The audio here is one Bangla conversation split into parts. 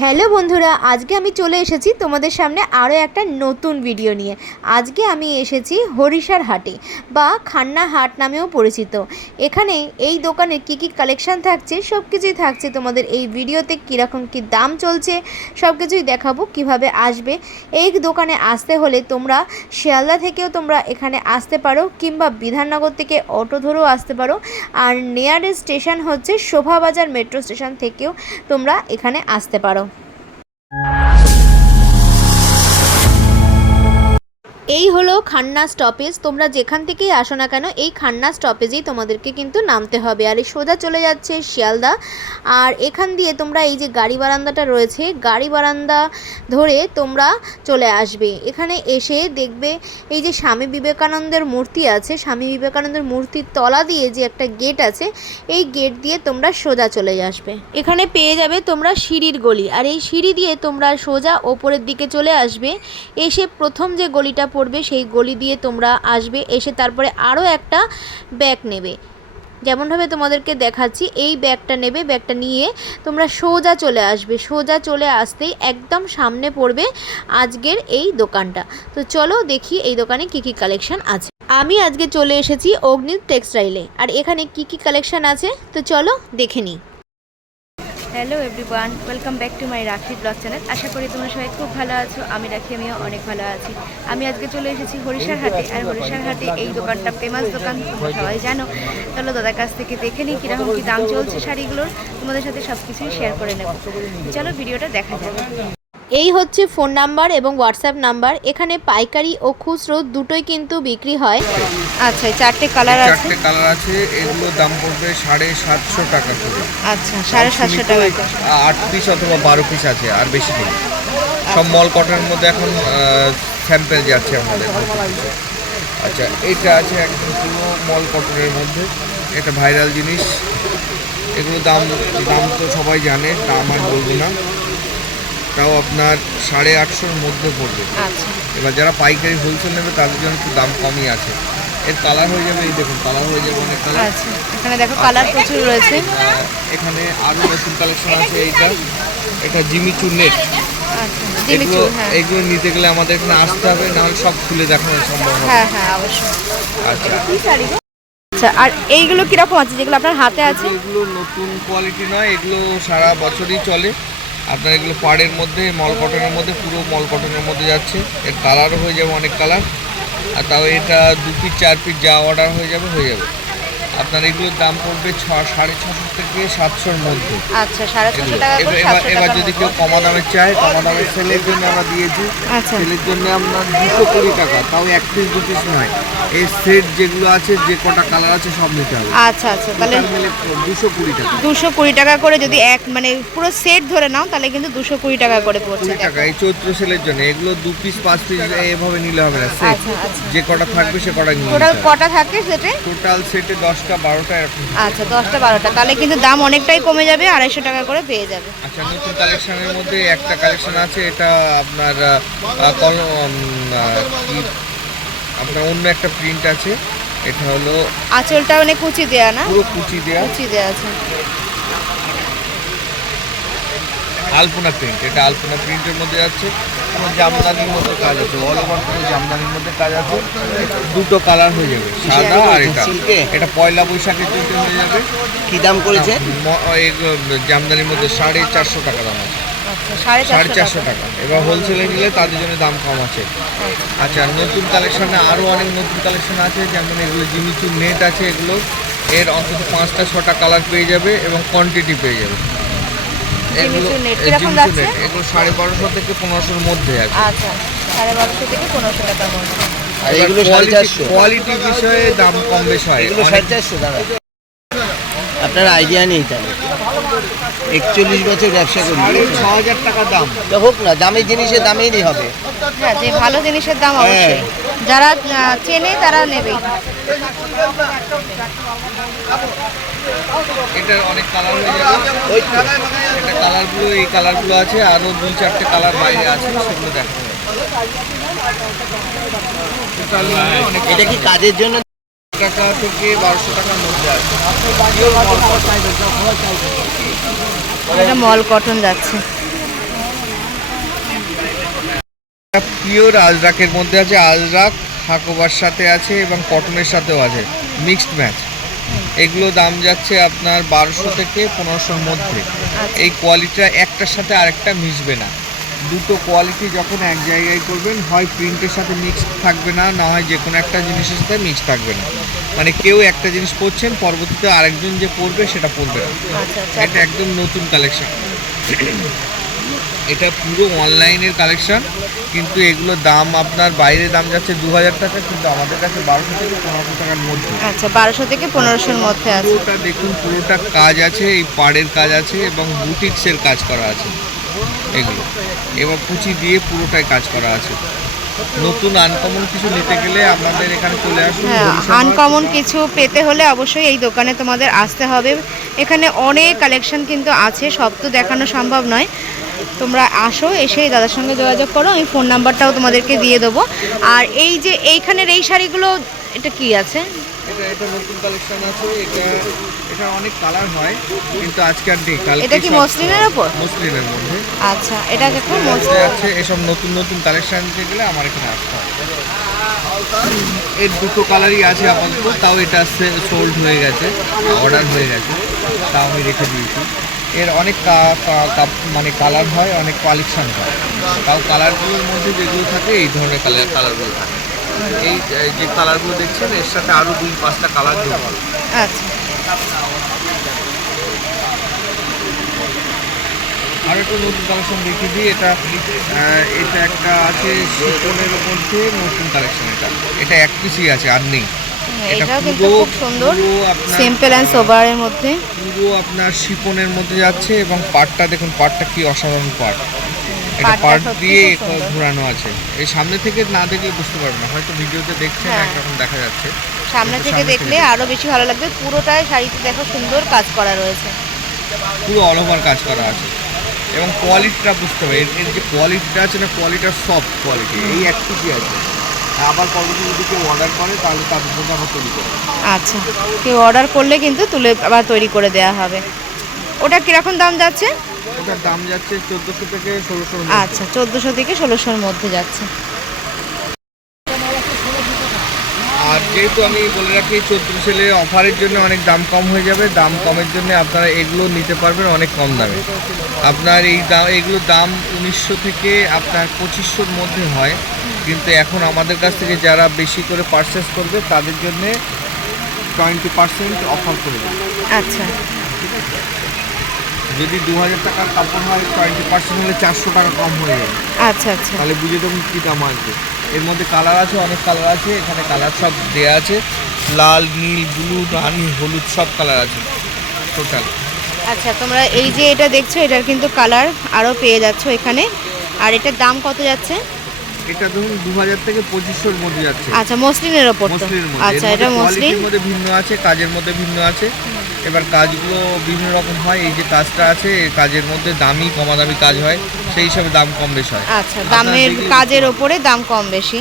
হ্যালো বন্ধুরা, আজকে আমি চলে এসেছি তোমাদের সামনে আরও একটা নতুন ভিডিও নিয়ে। আজকে আমি এসেছি হরিষার হাটে বা খান্না হাট নামেও পরিচিত। এখানে এই দোকানে কি কি কালেকশন থাকছে সব কিছুই থাকছে তোমাদের এই ভিডিওতে কীরকম কী দাম চলছে সব কিছুই দেখাবো কীভাবে আসবে। এই দোকানে আসতে হলে তোমরা শিয়ালদা থেকেও তোমরা এখানে আসতে পারো, কিংবা বিধাননগর থেকে অটো ধরেও আসতে পারো। আর নিয়ারেস্ট স্টেশন হচ্ছে শোভাবাজার মেট্রো স্টেশন থেকেও তোমরা এখানে আসতে পারো। এই হলো খান্না স্টপেজ তোমরা যেখান থেকেই আসো না কেন, এই খান্না স্টপেজেই তোমাদেরকে কিন্তু নামতে হবে। আর এই সোজা চলে যাচ্ছে শিয়ালদা। আর এখান দিয়ে তোমরা এই যে গাড়ি বারান্দাটা রয়েছে, গাড়ি বারান্দা ধরে তোমরা চলে আসবে। এখানে এসে দেখবে এই যে স্বামী বিবেকানন্দের মূর্তি আছে, স্বামী বিবেকানন্দের মূর্তির তলা দিয়ে যে একটা গেট আছে, এই গেট দিয়ে তোমরা সোজা চলে আসবে। এখানে পেয়ে যাবে তোমরা সিঁড়ির গলি। আর এই সিঁড়ি দিয়ে তোমরা সোজা ওপরের দিকে চলে আসবে। এসে প্রথম যে গলিটা পড়বে, সেই গলি দিয়ে তোমরা আসবে, এসে তারপরে আরও একটা ব্যাগ নেবে। যেমনভাবে তোমাদেরকে দেখাচ্ছি, এই ব্যাগটা নেবে ব্যাগটা নিয়ে তোমরা সোজা চলে আসবে। সোজা চলে আসতেই একদম সামনে পড়বে আজকের এই দোকানটা। তো চলো দেখি এই দোকানে কি কি কালেকশান আছে। আমি আজকে চলে এসেছি অগ্নি টেক্সটাইলে আর এখানে কি কি কালেকশান আছে? তো চলো দেখে নিই। Hello everyone welcome back to my Rakhi blog channel আশা করি তোমরা সবাই খুব ভালো আছো আমি রাখি আমিও অনেক ভালো আছি। আমি আজকে চলে এসেছি হরিষার হাটে আর হরিশার হাটে এই দোকানটা ফেমাস দোকান তোমরা সবাই জানো। চলো দাদার কাছ থেকে দেখে নিই কীরকম কী দাম চলছে শাড়িগুলোর। তোমাদের সাথে সব কিছুই শেয়ার করে নেব। চলো ভিডিওটা দেখা যাবে এই হচ্ছে ফোন নাম্বার এবং হোয়াটসঅ্যাপ নাম্বার। এখানে পাইকারি ও খুচরো দুটোই কিন্তু বিক্রি হয়। আচ্ছা এই চারটে কালার আছে? চারটে কালার আছে এগুলো দাম পড়বে সাড়ে সাতশো টাকা করে। আচ্ছা সাড়ে সাতশো টাকা। আট পিস অথবা বারো পিস আছে আর বেশি নেই। সব মল কটনের মধ্যে এখন স্যাম্পেল যাচ্ছে আমাদের। আচ্ছা এটা আছে একদম পুরো মল কটনের মধ্যে। এটা ভাইরাল জিনিস। এগুলো দাম দাম তো সবাই জানে দাম আর বলব না। তাও আপনার সাড়ে আটশোর মধ্যে পড়বে। আচ্ছা। এবার যারা পাইকারি হোলসেল নেবে তাদের জন্য একটু দাম কমই আছে। এর কালার হয়ে যাবে এই দেখুন কালার হয়ে যাবে অনেক কালার আচ্ছা এখানে দেখো কালার প্রচুর রয়েছে। এখানে আরও নতুন কালেকশন আছে এইটা। এটা জিমিচু নেট আচ্ছা এগুলো হ্যাঁ। এগুলো নিতে গেলে আমাদের এখানে আসতে হবে নাহলে সব খুলে দেখানো সম্ভব হ্যাঁ হ্যাঁ অবশ্যই। আচ্ছা। আচ্ছা আর এইগুলো কীরকম আছে যেগুলো আপনার হাতে আছে? এগুলো নতুন কোয়ালিটি নয় এগুলো সারা বছরই চলে। আপনার এগুলো পাড়ের মধ্যে, মল কটনের মধ্যে, পুরো মল কটনের মধ্যে যাচ্ছে। এর কালারও হয়ে যাবে অনেক কালার আর তাও এটা দু পিস চার পিস যা অর্ডার হয়ে যাবে হয়ে যাবে। আপনার এগুলোর দাম পড়বে ছ সাড়ে ছশো থেকে সাতশোর মধ্যে। আচ্ছা সাড়ে ছশো টাকা এবার করে এবার সাতশো এবার যদি কেউ কমা দামে চায় কমা দামের সেলের জন্য আমরা দিয়েছি। আচ্ছা। সেলের জন্য আপনার দুশো কুড়ি টাকা তাও এক পিস দু পিস নয়। এই সেট যেগুলো আছে যে কটা কালার আছে সব নিতে হবে। আচ্ছা আচ্ছা তাহলে দুশো কুড়ি টাকা। দুশো কুড়ি টাকা করে যদি এক মানে পুরো সেট ধরে নাও তাহলে কিন্তু দুশো কুড়ি টাকা করে পড়ছে টাকা এই চৈত্র সেলের জন্য। এগুলো দু পিস পাঁচ পিস এভাবে নিলে হবে না সেট আচ্ছা আচ্ছা। যে কটা থাকবে সে কটা নিয়ে টোটাল কটা থাকে সেটে? টোটাল সেটে দশটা বারোটা এরকম আচ্ছা দশটা বারোটা। তাহলে কিন্তু দাম অনেকটাই কমে যাবে আড়াইশো টাকা করে পেয়ে যাবে। আচ্ছা নতুন কালেকশনের মধ্যে একটা কালেকশন আছে এটা আপনার আপনার অন্য একটা প্রিন্ট আছে এটা হলো আঁচলটা মানে কুচি দেয়া না? পুরো কুচি দেওয়া কুচি দেয়া আছে। আলপনা প্রিন্ট এটা আলপনা প্রিন্টের মধ্যে যাচ্ছে কোনো জামদানির মধ্যে কাজ আছে। অল ওভার কোনো জামদানির মধ্যে কাজ আছে। দুটো কালার হয়ে যাবে সাদা আর এটা। এটা পয়লা বৈশাখের জন্য হয়ে যাবে। কি দাম করেছে? জামদানির মধ্যে সাড়ে চারশো টাকা দাম আছে। আচ্ছা সাড়ে চারশো টাকা। এবার হোলসেলে নিলে তাদের জন্য দাম কম আছে। আচ্ছা নতুন কালেকশনে আরও অনেক নতুন কালেকশন আছে। যেমন এগুলো জিমিচু নেট আছে এগুলো এর অন্তত পাঁচটা ছটা কালার পেয়ে যাবে এবং কোয়ান্টিটি পেয়ে যাবে। জিমিচু net কীরকম যাচ্ছে? এগুলো সাড়ে বারোশো থেকে পনেরোশোর মধ্যে আছে আচ্ছা সাড়ে বারোশো থেকে পনেরোশো টাকার মধ্যে। আর এগুলো সাড়ে চারশো। কোয়ালিটি বিষয়ে দাম কম বেশ হয়। এগুলো সাড়ে চারশো দাদা আপনার আইডিয়া নেই তাহলে। একচল্লিশ বছর ব্যবসা করি ছ হাজার টাকা দাম। তো হোক না দামি জিনিসের দামেরই হবে। হ্যাঁ যে ভালো জিনিসের দাম হ্যাঁ। অবশ্যই। যারা চেনে তারা নেবে। এটার অনেক কালার হয়ে যাবে। ওই এটা কালারগুলো এই কালারগুলো আছে আরও দুই চারটে কালার বাইরে আছে সেগুলো দেখা যাবে এটা কি কাজের জন্য? টাকা থেকে বারোশো টাকার মধ্যে আছে। এটা মল কটন যাচ্ছে। পিওর আজরাকের মধ্যে আছে আজরাক হাকোবার সাথে আছে এবং কটনের সাথেও আছে মিক্সড ম্যাচ এগুলো দাম যাচ্ছে আপনার বারোশো থেকে পনেরোশোর মধ্যে। এই কোয়ালিটিটা একটার সাথে আরেকটা মিশবে না। দুটো কোয়ালিটি যখন এক জায়গায় করবেন হয় প্রিন্টের সাথে মিক্সড থাকবে না না হয় যে কোনো একটা জিনিসের সাথে মিক্স থাকবে না। মানে কেউ একটা জিনিস পরছেন পরবর্তীতে আরেকজন যে পরবে সেটা পরবে না। আচ্ছা আচ্ছা। এটা একদম নতুন কালেকশন এটা পুরো অনলাইনের কালেকশন কিন্তু এগুলোর দাম আপনার বাইরে দাম যাচ্ছে দু হাজার টাকা কিন্তু আমাদের কাছে বারোশো থেকে পনেরোশো টাকার মধ্যে। আচ্ছা বারোশো থেকে পনেরোশোর মধ্যে আছে। পুরোটা দেখুন পুরোটা কাজ আছে এই পাড়ের কাজ আছে এবং বুটিক্সের কাজ করা আছে এগুলো। এবার কুচি দিয়ে পুরোটাই কাজ করা আছে। নতুন আনকমন কিছু নিতে গেলে আপনাদের এখানে চলে আসুন হ্যাঁ আনকমন কিছু পেতে হলে অবশ্যই এই দোকানে তোমাদের আসতে হবে। এখানে অনেক কালেকশন কিন্তু আছে সব তো দেখানো সম্ভব নয়। তোমরা আসো এসে এই দাদার সঙ্গে যোগাযোগ করো আমি ফোন নাম্বারটাও তোমাদেরকে দিয়ে দেবো। আর এই যে এইখানের এই শাড়িগুলো এটা কি আছে? এটা এটা নতুন কালেকশন আছে এটা এটা অনেক কালার হয় কিন্তু আজকে আর নেই কালকে এটা কি মসলিনের মসলিনের মধ্যে। আচ্ছা এটা দেখো মসলিন। যাচ্ছে এসব নতুন নতুন কালেকশন আমার এখানে আসতে এর দুটো কালারই আছে আপাতত তাও এটা সোল্ড হয়ে গেছে অর্ডার হয়ে গেছে তাও আমি রেখে দিয়েছি। এর অনেক মানে কালার হয় অনেক কালেকশন হয়। তাও কালারগুলোর মধ্যে যেগুলো থাকে এই ধরনের কালার কালারগুলো থাকে। এই যে কালারগুলো দেখছেন এর সাথে আরও দুই পাঁচটা কালার যোগ আচ্ছা। আর একটু নতুন কালেকশন দেখিয়ে দিই। এটা এটা একটা আছে শিপনের মধ্যে নতুন কালেকশন এটা। এটা এক পিসই আছে আর নেই। এটাও কিন্তু খুব সুন্দর। সিম্পল অ্যান্ড সোবারের মধ্যে। পুরো আপনার শিপনের মধ্যে যাচ্ছে এবং পাটটা দেখুন পাটটা কি অসাধারণ পাট। এটা পাট দিয়ে ঘোরানো আছে। এই সামনে থেকে না দেখলে বুঝতে পারবেন না হয়তো ভিডিওতে দেখছেন হ্যাঁ। একরকম দেখা যাচ্ছে। সামনে থেকে দেখলে আরও বেশি ভালো লাগবে। পুরোটাই শাড়িতে দেখো সুন্দর কাজ করা রয়েছে। পুরো অল ওভার কাজ করা আছে। এবং কোয়ালিটিটা বুঝতে হবে এর যে কোয়ালিটিটা আছে না কোয়ালিটিটা সফট কোয়ালিটি এই এক পিসই আছে। আবার পরবর্তী যদি কেউ অর্ডার করে তাহলে তাদের জন্য আবার তৈরি করে। আচ্ছা কেউ অর্ডার করলে কিন্তু তুলে আবার তৈরি করে দেওয়া হবে। ওটা কীরকম দাম যাচ্ছে? ওটার দাম যাচ্ছে চোদ্দোশো থেকে ষোলোশোর আচ্ছা চোদ্দোশো থেকে ষোলোশোর মধ্যে যাচ্ছে। আর যেহেতু আমি বলে রাখি চৈত্র সেলে অফারের জন্য অনেক দাম কম হয়ে যাবে। দাম কমের জন্য আপনারা এগুলো নিতে পারবেন অনেক কম দামে। আপনার এই দাম এগুলোর দাম উনিশশো থেকে আপনার পঁচিশশোর মধ্যে হয়। কিন্তু এখন আমাদের কাছ থেকে যারা বেশি করে পারচেস করবে তাদের জন্যে টোয়েন্টি পার্সেন্ট অফার করে দেবে। আচ্ছা। যদি দু হাজার টাকার কাপড় হয় টোয়েন্টি পার্সেন্ট হলে চারশো টাকা কম হয়ে যাবে। আচ্ছা আচ্ছা। তাহলে বুঝে দেখুন কী দাম আসবে। এর মধ্যে কালার আছে অনেক কালার আছে এখানে কালার সব দেয়া আছে। লাল নীল ব্লু রানি হলুদ সব কালার আছে। টোটাল আচ্ছা তোমরা এই যে এটা দেখছ এটার কিন্তু কালার আরও পেয়ে যাচ্ছ এখানে। আর এটার দাম কত যাচ্ছে? এটা ধরুন দু হাজার থেকে পঁচিশশোর মধ্যে যাচ্ছে। আচ্ছা মসলিনের ওপর মসলিনের মধ্যে। আচ্ছা এটা মধ্যে মধ্যে ভিন্ন আছে কাজের মধ্যে ভিন্ন আছে। এবার কাজগুলো বিভিন্ন রকম হয় এই যে কাজটা আছে কাজের মধ্যে দামি কমা দামি কাজ হয় সেই হিসাবে দাম কম বেশ হয়। আচ্ছা দামের কাজের ওপরে দাম কম বেশি।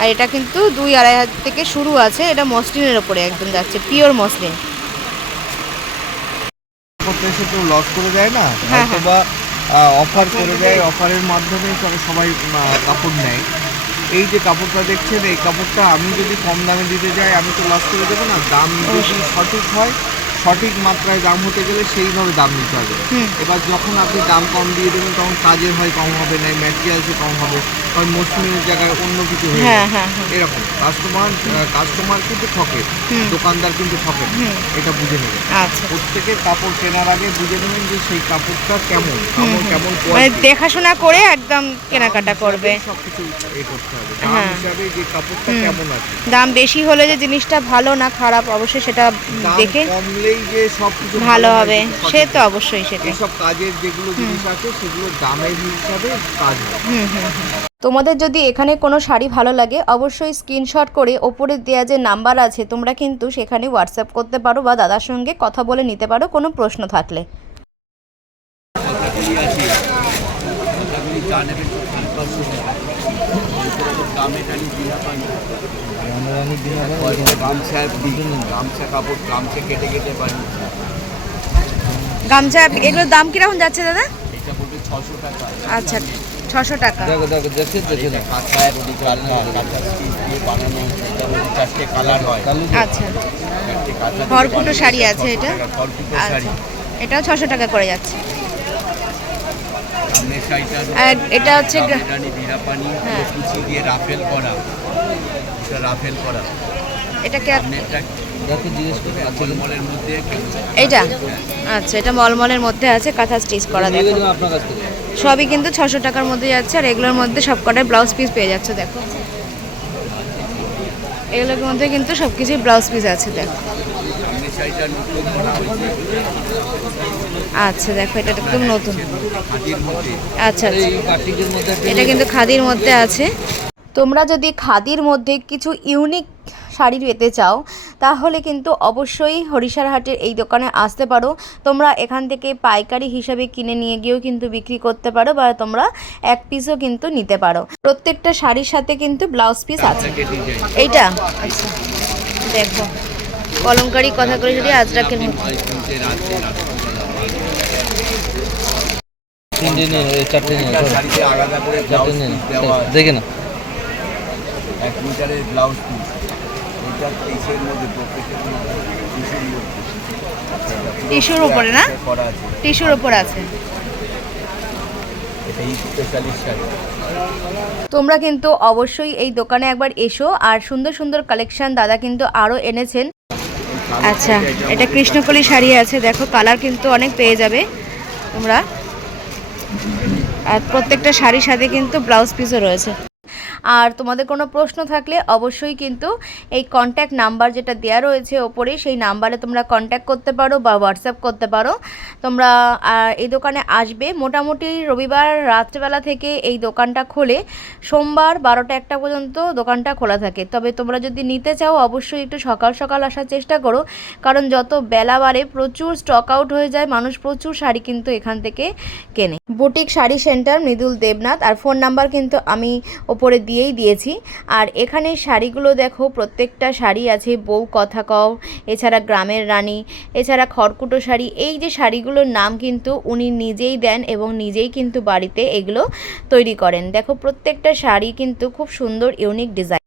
আর এটা কিন্তু দুই আড়াই হাজার থেকে শুরু আছে এটা মসলিনের ওপরে একদম যাচ্ছে পিওর মসলিন। করতে এসে তো লস করে দেয় না হ্যাঁ, হয়তো বা অফার করে দেয়। অফারের মাধ্যমে তারা সবাই কাপড় নেয়। এই যে কাপড়টা দেখছেন এই কাপড়টা আমি যদি কম দামে দিতে যাই আমি তো লস করে দেবো না। দাম যদি সঠিক হয় সঠিক মাত্রায় দাম হতে গেলে সেইভাবে দাম নিতে হবে। এবার যখন আপনি দাম কম দিয়ে দেবেন তখন কাজের হয় কম হবে না ম্যাটেরিয়ালসে কম হবে। কারণ মৌসুমের জায়গায় অন্য কিছু হয়ে হ্যাঁ হ্যাঁ হ্যাঁ। এরকম কাস্টমার কাস্টমার কিন্তু ঠকে। দোকানদার কিন্তু ঠকে। এটা বুঝে নেবে। আচ্ছা। প্রত্যেকের কাপড় কেনার আগে বুঝে নেবেন যে সেই কাপড়টা কেমন কাপড় কেমন মানে দেখাশোনা করে একদম কেনাকাটা করবে। সব কিছু এ করতে হবে। দাম হ্যাঁ। হিসাবে যে কাপড়টা কেমন আছে। দাম বেশি হলে যে জিনিসটা ভালো না খারাপ অবশ্যই সেটা দেখে কমলেই যে সব কিছু ভালো হবে সে তো অবশ্যই সেটা এইসব কাজের যেগুলো জিনিস আছে সেগুলো দামের হিসাবে কাজ হয়। হুম হুম। তোমাদের যদি এখানে কোনো শাড়ি ভালো লাগে অবশ্যই স্ক্রিনশট করে ওপরে দেওয়া যে নাম্বার আছে তোমরা কিন্তু সেখানে হোয়াটসঅ্যাপ করতে পারো বা দাদার সঙ্গে কথা বলে নিতে পারো কোনো প্রশ্ন থাকলে। গামছা এগুলোর দাম কীরকম যাচ্ছে দাদা? আচ্ছা ছশো টাকা। দেখো দেখো দেখে দেখে না কাঁথা কাঁথা স্টিচ দিয়ে বানানো চারটে কালার হয়। আচ্ছা। শাড়ি আছে এটা? আচ্ছা। শাড়ি। এটাও ছশো টাকা করে যাচ্ছে। আর এটা হচ্ছে বিরাপানি হ্যাঁ। কুচি দিয়ে রাফেল করা। এটা রাফেল করা। এটাকে এটা আচ্ছা এটা মলমলের মধ্যে আছে কাঁথা স্টিচ করা দেখো। আপনার কাছ থেকে। সবই কিন্তু ছশো টাকার মধ্যে যাচ্ছে আর এগুলোর মধ্যে সব কটায় ব্লাউজ পিস পেয়ে যাচ্ছে, দেখো। এগুলোর মধ্যে কিন্তু সব কিছুই ব্লাউজ পিস আছে, দেখো। আচ্ছা দেখো, এটা একদম নতুন। আচ্ছা আচ্ছা। এটা কিন্তু খাদির মধ্যে আছে। তোমরা যদি খাদির মধ্যে কিছু ইউনিক শাড়ি পেতে চাও তাহলে কিন্তু অবশ্যই হরিষার হাটের এই দোকানে আসতে পারো। তোমরা এখান থেকে পাইকারি হিসাবে কিনে নিয়ে গিয়েও কিন্তু বিক্রি করতে পারো বা তোমরা এক পিসও কিন্তু নিতে পারো। প্রত্যেকটা শাড়ির সাথে কিন্তু ব্লাউজ পিস আছে। এইটা? আচ্ছা। দেখো। কলমকারি কথা করে যদি আজরাকের দেখে না এক মিটারের ব্লাউজ পিস টিস্যুর উপরে না? টিস্যুর উপর আছে। তোমরা কিন্তু অবশ্যই এই দোকানে একবার এসো আর সুন্দর সুন্দর কালেকশন দাদা কিন্তু আরও এনেছেন। আচ্ছা এটা কৃষ্ণকলি শাড়ি আছে, দেখো কালার কিন্তু অনেক পেয়ে যাবে তোমরা। আর প্রত্যেকটা শাড়ির সাথে কিন্তু ব্লাউজ পিসও রয়েছে। আর তোমাদের কোনো প্রশ্ন থাকলে অবশ্যই কিন্তু এই কন্ট্যাক্ট নাম্বার যেটা দেওয়া রয়েছে ওপরে, সেই নাম্বারে তোমরা কন্ট্যাক্ট করতে পারো বা হোয়াটসঅ্যাপ করতে পারো। তোমরা এই দোকানে আসবে। মোটামুটি রবিবার রাত্রেবেলা থেকে এই দোকানটা খোলে। সোমবার বারোটা একটা পর্যন্ত দোকানটা খোলা থাকে। তবে তোমরা যদি নিতে চাও, অবশ্যই একটু সকাল সকাল আসার চেষ্টা করো। কারণ যত বেলা বাড়ে, প্রচুর স্টক আউট হয়ে যায়। মানুষ প্রচুর শাড়ি কিন্তু এখান থেকে কেনে। Boutique sari centre Mridul Debnath. আর ফোন নাম্বার কিন্তু আমি ওপরে দিয়েই দিয়েছি। আর এখানে শাড়িগুলো দেখো, প্রত্যেকটা শাড়ি আছে, বউ কথা কও, এছাড়া গ্রামের রানী, এছাড়া খড়কুটো শাড়ি। এই যে শাড়িগুলোর নাম কিন্তু উনি নিজেই দেন এবং নিজেই কিন্তু বাড়িতে এগুলো তৈরি করেন। দেখো, প্রত্যেকটা শাড়ি কিন্তু খুব সুন্দর, ইউনিক ডিজাইন।